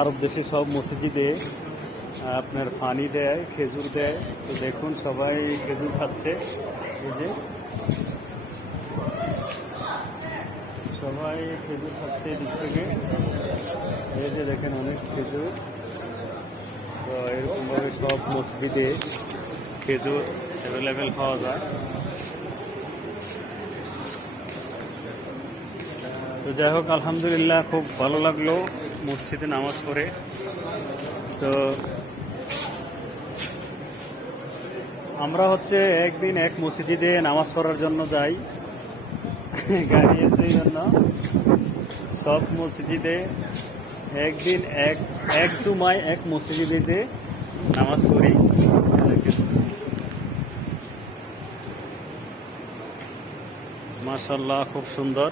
আরব দেশে সব মসজিদে আপনার পানি দেয়, খেজুর দেয়। তো দেখুন সবাই খেজুর খাচ্ছে। এই যে সবাই খেজুর খাচ্ছে এদিক থেকে। এই যে দেখেন অনেক খেজুর। তো এরকমভাবে সব মসজিদে খেজুর অ্যাভেলেবেল পাওয়া যায়। তো যাই হোক, আলহামদুলিল্লাহ খুব ভালো লাগলো মসজিদে নামাজ পড়ে। তো আমরা একদিন এক মসজিদে নামাজ পড়ার জন্য যাই, গাড়ি আছে এই জন্য সব মসজিদে একদিন এক জুমায় এক মসজিদে নামাজ পড়ি। মাশাআল্লাহ খুব সুন্দর।